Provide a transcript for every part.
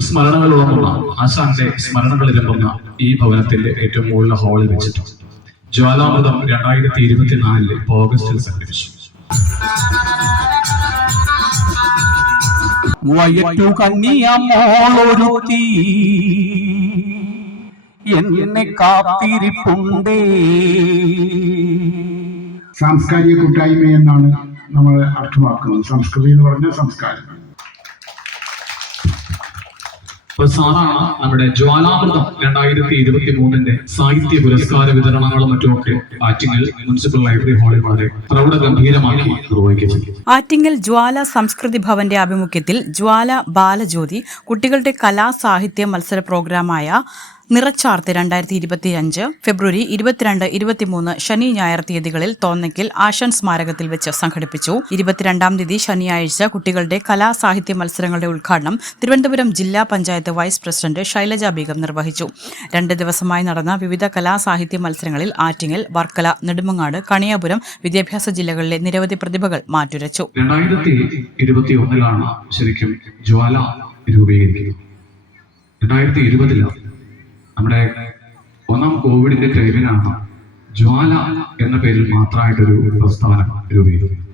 സ്മരണകൾ ഉളമ്പുന്ന ആശാന്റെ സ്മരണകൾ ഇരമ്പുന്ന ഈ ഭവനത്തിന്റെ ഏറ്റവും മുകളിൽ ഹാളിൽ വെച്ചിട്ട് ജ്വാലാമൃതം രണ്ടായിരത്തി ഇരുപത്തിനാലിൽ ഓഗസ്റ്റിൽ സംഘടിപ്പിച്ചു വയറ്റു കണ്ണിയമോളൊരുത്തി എന്നെ കാത്തിരിപ്പുണ്ടേ. സാംസ്കാരിക കൂട്ടായ്മ എന്നാണ് നമ്മൾ അർത്ഥമാക്കുന്നത്. സംസ്കൃതി എന്ന് പറഞ്ഞ സംസ്കാരം. സാറാണ് നമ്മുടെ ജ്വാലാമൃതം രണ്ടായിരത്തി ഇരുപത്തി മൂന്നിന്റെ സാഹിത്യ പുരസ്കാര വിതരണങ്ങളും മറ്റുമൊക്കെ ആറ്റിങ്ങൽ മുനിസിപ്പൽ ലൈബ്രറി ഹാളിൽ വളരെ പ്രൗഢഗംഭീരമായി നിർവഹിക്കുന്നത് ആറ്റിങ്ങൽ ജ്വാല സംസ്കൃതി ഭവന്റെ ആഭിമുഖ്യത്തിൽ ജ്വാല ബാലജ്യോതി കുട്ടികളുടെ കലാ സാഹിത്യ മത്സര പ്രോഗ്രാമായ നിറച്ചാർത്ത് രണ്ടായിരത്തി ഇരുപത്തി അഞ്ച് ഫെബ്രുവരി ഇരുപത്തിരണ്ട് ഇരുപത്തിമൂന്ന് ശനി ഞായർ തീയതികളിൽ തോന്നയ്ക്കിൽ ആശാൻ സ്മാരകത്തിൽ വെച്ച് സംഘടിപ്പിച്ചു. ഇരുപത്തിരണ്ടാം തീയതി ശനിയാഴ്ച കുട്ടികളുടെ കലാ സാഹിത്യ മത്സരങ്ങളുടെ ഉദ്ഘാടനം തിരുവനന്തപുരം ജില്ലാ പഞ്ചായത്ത് വൈസ് പ്രസിഡന്റ് ശൈലജ ബീഗം നിർവഹിച്ചു. രണ്ട് ദിവസമായി നടന്ന വിവിധ കലാ സാഹിത്യ മത്സരങ്ങളിൽ ആറ്റിങ്ങൽ വർക്കല നെടുമങ്ങാട് കണിയാപുരം വിദ്യാഭ്യാസ ജില്ലകളിലെ നിരവധി പ്രതിഭകൾ മാറ്റുരച്ചു. രണ്ടായിരത്തി ഇരുപത്തി ശരിക്കും ജ്വാല രൂപീകരിക്കുന്നത്. രണ്ടായിരത്തി ഇരുപതിലാണ് നമ്മുടെ ഒന്നാം കോവിഡിന്റെ ടൈമിനാണ് ജ്വാല എന്ന പേരിൽ മാത്രമായിട്ടൊരു പ്രസ്താവന രൂപീകരിക്കുന്നത്.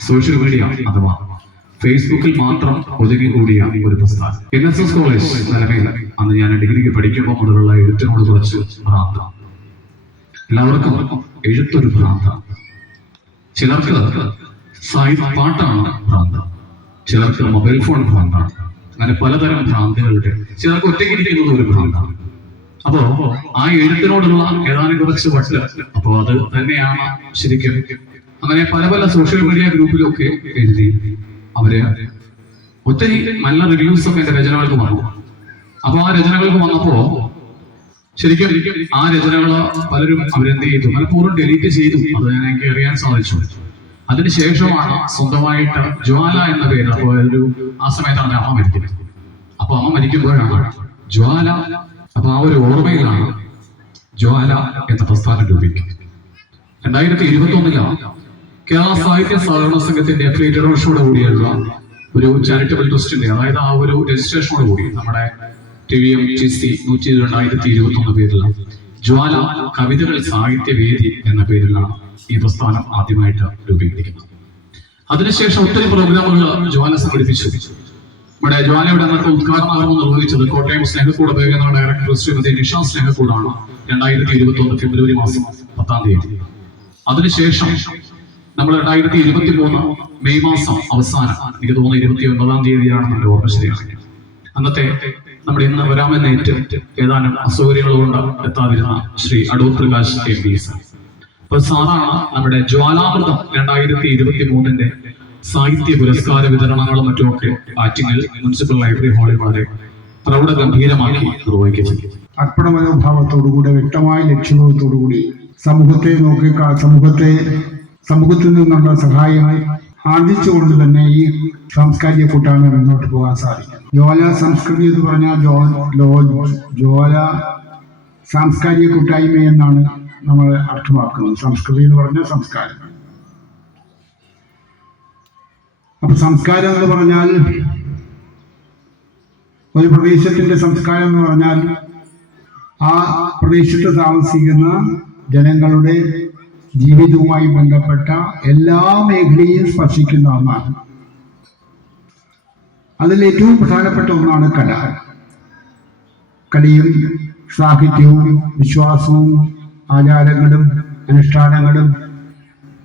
സോഷ്യൽ മീഡിയ അഥവാ ഫേസ്ബുക്കിൽ മാത്രം ഒതുങ്ങി കൂടിയ ഒരു പ്രസ്ഥാനം എൻ എസ് എസ് കോളേജ് നിലമയിൽ അന്ന് ഞാൻ ഡിഗ്രിക്ക് പഠിക്കുമ്പോൾ മുതലുള്ള എഴുത്തിനോട് കുറച്ച് ഭ്രാന്ത. എല്ലാവർക്കും എഴുത്തൊരു ഭ്രാന്ത. ചിലർക്ക് സായി പാട്ടാണ് ഭ്രാന്ത. ചിലർക്ക് മൊബൈൽ ഫോൺ ഭ്രാന്താണ്. അങ്ങനെ പലതരം ഭ്രാന്തികളുടെ ചിലർക്ക് ഒറ്റയ്ക്കിരിക്കുന്നത് ഒരു ഭ്രാന്താണ്. അപ്പോ ആ എഴുത്തിനോടുള്ള ഏതാനും കുറച്ച് വട്ട്. അപ്പോ അത് തന്നെയാണ് ശരിക്കും. അങ്ങനെ പല പല സോഷ്യൽ മീഡിയ ഗ്രൂപ്പിലൊക്കെ എഴുതി അവർ ഒത്തിരി നല്ല റിവ്യൂസ് ഒക്കെ എന്റെ രചനകൾക്ക് വന്നു. അപ്പൊ ആ രചനകൾക്ക് വന്നപ്പോ ശരിക്കും ആ രചനകൾ പലരും അവരെന്ത് ചെയ്തു? മനഃപൂർവം ഡെലീറ്റ് ചെയ്തു. അത് ഞാൻ എനിക്ക് അറിയാൻ സാധിച്ചു. അതിനുശേഷമാണ് സ്വന്തമായിട്ട് ജ്വാല എന്ന പേര് അപ്പോൾ ഒരു ആ സമയത്താണ് അമ്മ മരിക്കുന്നത്. അപ്പൊ അമ്മ മരിക്കുമ്പോഴാണ് ജ്വാല അപ്പൊ ആ ഒരു ഓർമ്മയിലാണ് ജ്വാല എന്ന പ്രസ്ഥാനം രൂപീകരിക്കുന്നത് രണ്ടായിരത്തി ഇരുപത്തി ഒന്നിലാണ് കേരള സാഹിത്യ സഹകരണ സംഘത്തിന്റെ അഫിലിയേറ്റഡ് വർഷോട് കൂടിയുള്ള ഒരു ചാരിറ്റബിൾ ട്രസ്റ്റിന്റെ അതായത് ആ ഒരു രജിസ്ട്രേഷനോട് കൂടി നമ്മുടെ T V M T C നൂറ്റി രണ്ടായിരത്തി ഇരുപത്തി ഒന്ന് പേരിലാണ് ജ്വാല കവിതകൾ സാഹിത്യവേദി എന്ന പേരിലാണ് ഈ പ്രസ്ഥാനം ആദ്യമായിട്ട് രൂപീകരിക്കുന്നത്. അതിനുശേഷം ഒത്തിരി പ്രോഗ്രാമുകൾ ജ്വാല സംഘടിപ്പിച്ചു. നമ്മുടെ ജ്വാലയുടെ അന്നത്തെ ഉദ്ഘാടനം നിർവഹിച്ചത് കോട്ടയം സ്നേഹക്കൂട് ഉപയോഗിക്കുന്ന ഡയറക്ടർ ശ്രീമതി നിഷ സ്നേഹക്കൂടാണ്. രണ്ടായിരത്തി ഇരുപത്തി ഒന്ന് ഫെബ്രുവരി മാസം പത്താം തീയതി. അതിനുശേഷം നമ്മൾ രണ്ടായിരത്തി ഇരുപത്തി മൂന്ന് മെയ് മാസം അവസാനം എനിക്ക് തോന്നുന്നു ഇരുപത്തി ഒൻപതാം തീയതിയാണ് നമ്മുടെ ഓർമ്മ ശരിയാണ് അന്നത്തെ നമ്മുടെ ഇന്ന് വരാമെന്നേറ്റ് ഏതാനും അസൗകര്യങ്ങൾ കൊണ്ട് എത്താതിരുന്ന Shri Adoor Prakash M P S അപ്പൊ സാറാണ് നമ്മുടെ ജ്വാലാമൃതം രണ്ടായിരത്തി ഇരുപത്തി മൂന്നിന്റെ സാഹിത്യ പുരസ്കാര വിതരണങ്ങളും മറ്റുമൊക്കെ ആറ്റിങ്ങൽ മുനിസിപ്പൽ ലൈബ്രറി ഹാളിൽ വളരെ പ്രൗഢഗംഭീരമാക്കി നിർവഹിക്കുന്നു അർപ്പണ മനോഭാവത്തോടുകൂടി വ്യക്തമായ ലക്ഷ്യബോധത്തോടുകൂടി സമൂഹത്തെ നോക്കി സമൂഹത്തെ സമൂഹത്തിൽ നിന്നുള്ള സഹായം ആർജിച്ചുകൊണ്ട് തന്നെ ഈ സാംസ്കാരിക കൂട്ടായ്മ മുന്നോട്ട് പോകാൻ സാധിക്കും. ജോല സംസ്കൃതി എന്ന് പറഞ്ഞാൽ ജോ ജോല സാംസ്കാരിക കൂട്ടായ്മ എന്നാണ് നമ്മൾ അർത്ഥമാക്കുന്നത്. സംസ്കൃതി എന്ന് പറഞ്ഞാൽ സംസ്കാരം. അപ്പൊ സംസ്കാരം എന്ന് പറഞ്ഞാൽ ഒരു പ്രദേശത്തിന്റെ സംസ്കാരം എന്ന് പറഞ്ഞാൽ ആ പ്രദേശത്ത് താമസിക്കുന്ന ജനങ്ങളുടെ ജീവിതവുമായി ബന്ധപ്പെട്ട എല്ലാ മേഖലയും സ്പർശിക്കുന്ന ഒന്നാണ്. അതിൽ ഏറ്റവും പ്രധാനപ്പെട്ട ഒന്നാണ് കല. കലയും സാഹിത്യവും വിശ്വാസവും ആചാരങ്ങളും അനുഷ്ഠാനങ്ങളും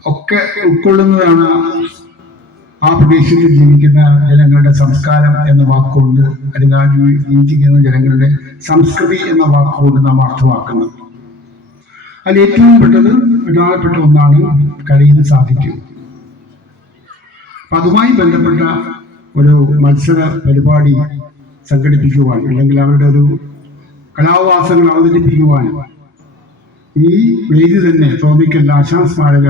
ഒക്കെ ഉൾക്കൊള്ളുന്നതാണ് ആ പ്രദേശത്ത് ജീവിക്കുന്ന ജനങ്ങളുടെ സംസ്കാരം എന്ന വാക്കുകൊണ്ട് അല്ലെങ്കിൽ ആ ജീവി- ജീവിച്ചിരിക്കുന്ന ജനങ്ങളുടെ സംസ്കൃതി എന്ന വാക്കുകൊണ്ട് നാം അർത്ഥമാക്കുന്നത്. അതിൽ ഏറ്റവും പെട്ടത് പ്രധാനപ്പെട്ട ഒന്നാണ് കലയും സാധിക്കും അതുമായി ബന്ധപ്പെട്ട ഒരു മത്സര പരിപാടി സംഘടിപ്പിക്കുവാൻ അല്ലെങ്കിൽ അവരുടെ ഒരു കലാവാസങ്ങൾ അവതരിപ്പിക്കുവാൻ ഈ വേദി തന്നെ തോന്നിക്കൽ ആശാ സ്മാരക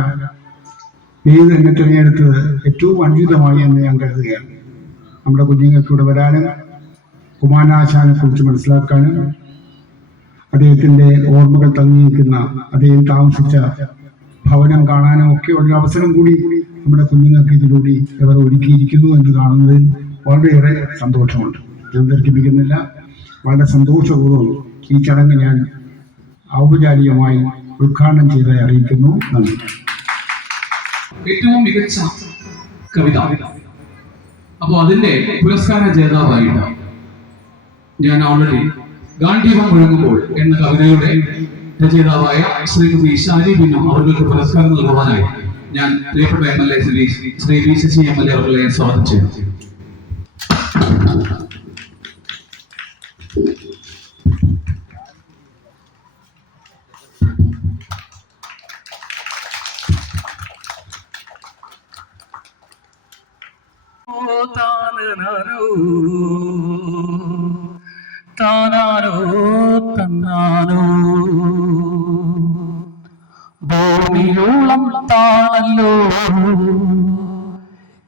വേദി തന്നെ തിരഞ്ഞെടുത്തത് ഏറ്റവും വഞ്ചിതമായി എന്ന് ഞാൻ കരുതുകയാണ്. നമ്മുടെ കുഞ്ഞുങ്ങൾക്ക് ഇവിടെ വരാനും കുമാരനാശാനെ കുറിച്ച് മനസ്സിലാക്കാനും അദ്ദേഹത്തിന്റെ ഓർമ്മകൾ തങ്ങിയിരിക്കുന്ന അദ്ദേഹം താമസിച്ച ഭവനം കാണാനും ഒക്കെ ഒരു അവസരം കൂടി നമ്മുടെ കുഞ്ഞുങ്ങൾക്ക് ഇതിലൂടെ ഇവർ ഒരുക്കിയിരിക്കുന്നു എന്ന് കാണുന്നതിൽ വളരെയേറെ സന്തോഷമുണ്ട്. ഞാൻ ദർശിപ്പിക്കുന്നില്ല. വളരെ സന്തോഷപൂർവം ഈ ചടങ്ങ് ഞാൻ ഔപചാരികമായി ഉദ്ഘാടനം ചെയ്തായി അറിയിക്കുന്നു. നന്ദി. ഏറ്റവും മികച്ച കവിത. അപ്പോൾ അതിന്റെ പുരസ്കാര ജേതാവായിട്ട് ഞാൻ ഓൾറെഡി ഗാന്ധീപം മുഴങ്ങുമ്പോൾ എന്ന കവിതയുടെ രചയിതാവായ ശ്രീമതി ഷാരി ബിന്നും അവർക്ക് പുരസ്കാരം നൽകുവാനായി ഞാൻ പ്രിയപ്പെട്ട M L A Shri Shri V Sasi M L A അവരെ സ്വാഗതം ചെയ്യുന്നു.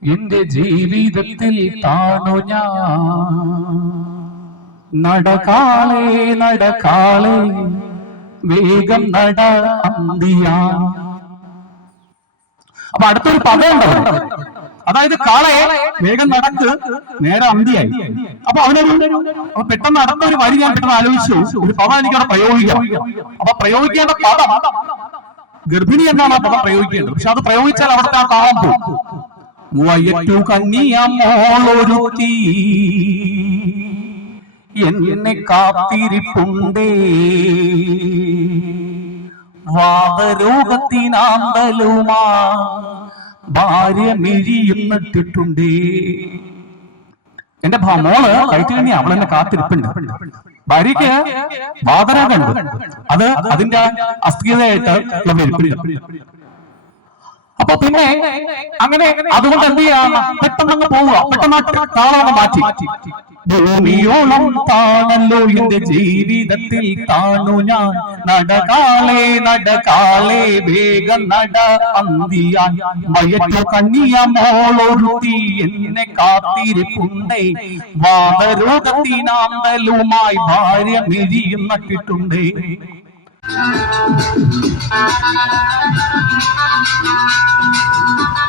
എന്റെ ജീവിതത്തിൽ താണു ഞാൻ. നടക്കാളെ നടക്കാളെ വേഗം നട അപ്പൊ അടുത്തൊരു പദമുണ്ടോ അതായത് കാളയെ വേഗം നടക്ക് നേരെ അന്തിയായി. അപ്പൊ അവനൊരു പെട്ടെന്ന് നടന്ന ഒരു വരി ഞാൻ പെട്ടെന്ന് ആലോചിച്ചു. ഒരു പദം എനിക്ക് അവിടെ പ്രയോഗിക്കാം. അപ്പൊ പ്രയോഗിക്കേണ്ട പദം ഗർഭിണി എന്നാണ് ആ പദം പ്രയോഗിക്കേണ്ടത്. പക്ഷെ അത് പ്രയോഗിച്ചാൽ അവിടുത്തെ ആ താളം പോകും വയറ്റു കണ്ണിയമോളൊരുത്തി എന്നെ കാത്തിരിപ്പുണ്ടേ. വാദരോഗത്തിനാന്തലുമാ ഭാര്യ മിഴിയുന്നിട്ടിട്ടുണ്ടേ. എന്റെ മോൾ കഴിഞ്ഞാൽ അവളെന്നെ കാത്തിരിപ്പുണ്ട്. ഭാര്യയ്ക്ക് വാദരോഗമുണ്ട് അത് അതിന്റെ അസ്ഥിരതയായിട്ട് അപ്പൊ പിന്നെ അങ്ങനെ അതുകൊണ്ട് എന്ത് ചെയ്യാം? പെട്ടെന്ന് പോവുക. പെട്ടെന്ന് താളം മാറ്റി. ഭൂമിയോളം താണല്ലോ എന്റെ ജീവിതത്തിൽ താണു ഞാൻ. നടകാലേ നടകാലേ വേഗം നട അന്തിയാൻ. മയറ്റു കണ്ണിയ മോളൊരുത്തി എന്നെ കാത്തിരിപ്പുണ്ടേ. വാദരോഗത്തിനാന്തലുമായി ഭാര്യ മെരിയുന്നിട്ടുണ്ടേ Thank you.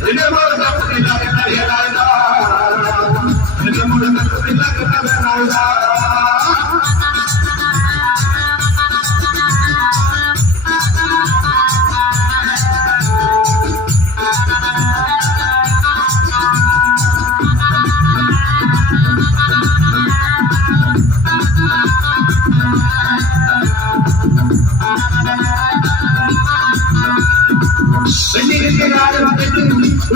Tenemos la oportunidad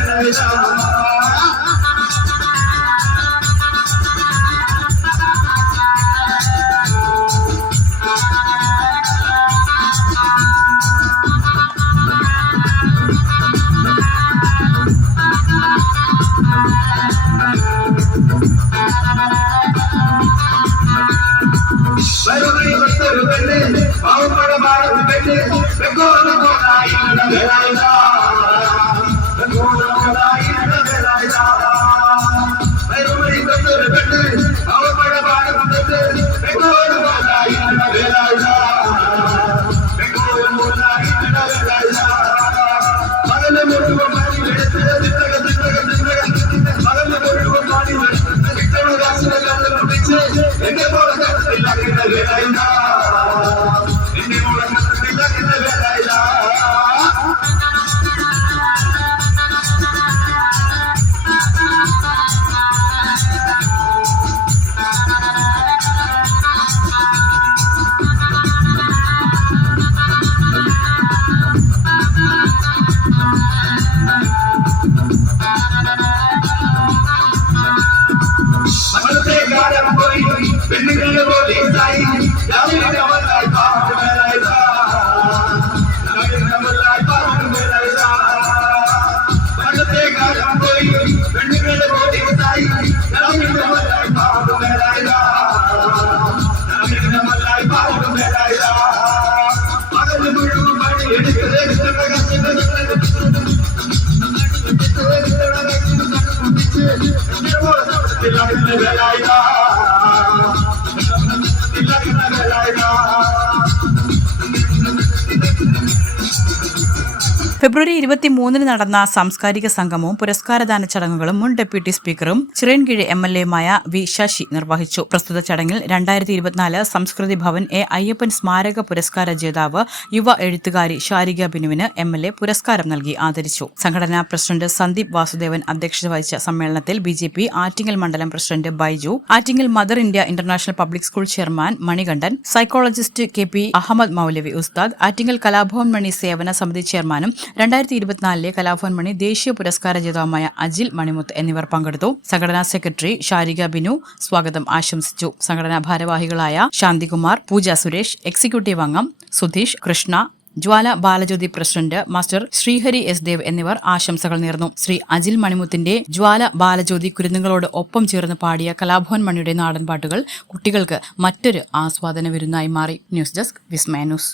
在来 ഫെബ്രുവരി ഇരുപത്തി മൂന്നിന് നടന്ന സാംസ്കാരിക സംഗമവും പുരസ്കാരദാന ചടങ്ങുകളും മുൻ ഡെപ്യൂട്ടി സ്പീക്കറും ചിറയൻകീഴ് എം എൽ എമായ വി ശശി നിർവഹിച്ചു. പ്രസ്തുത ചടങ്ങിൽ രണ്ടായിരത്തി ഇരുപത്തിനാല് സംസ്കൃതി ഭവൻ എ അയ്യപ്പൻ സ്മാരക പുരസ്കാര ജേതാവ് യുവ എഴുത്തുകാരി ഷാരിക ബിനുവിന് എം എൽ എ പുരസ്കാരം നൽകി ആദരിച്ചു. സംഘടനാ പ്രസിഡന്റ് സന്ദീപ് വാസുദേവൻ അധ്യക്ഷത വഹിച്ച സമ്മേളനത്തിൽ ബി ജെ പി ആറ്റിങ്ങൽ മണ്ഡലം president Baiju Attingal mother India international public school chairman Manikandan psychologist K P Ahammed Moulavi ഉസ്താദ് ആറ്റിങ്ങൽ കലാഭവൻ മണി സേവന സമിതി ചെയർമാനും രണ്ടായിരത്തി ഇരുപത്തിനാലിലെ കലാഭവൻ മണി ദേശീയ പുരസ്കാര ജേതാവുമായ അജിൽ മണിമുത്ത് എന്നിവർ പങ്കെടുത്തു. സംഘടനാ സെക്രട്ടറി ഷാരിക ബിനു സ്വാഗതം ആശംസിച്ചു. സംഘടനാ ഭാരവാഹികളായ ശാന്തികുമാർ പൂജ സുരേഷ് എക്സിക്യൂട്ടീവ് അംഗം Sudheesh Krishna Jwala Balajyothi president master Srihari S Dev എന്നിവർ ആശംസകൾ നേർന്നു. ശ്രീ അജിൽ മണിമുത്തിന്റെ ജ്വാല ബാലജ്യോതി കുരുന്നുകളോട് ഒപ്പം ചേർന്ന് പാടിയ കലാഭവൻ മണിയുടെ നാടൻ പാട്ടുകൾ കുട്ടികൾക്ക് മറ്റൊരു ആസ്വാദന വിരുന്നായി മാറി. News desk Vismaya news.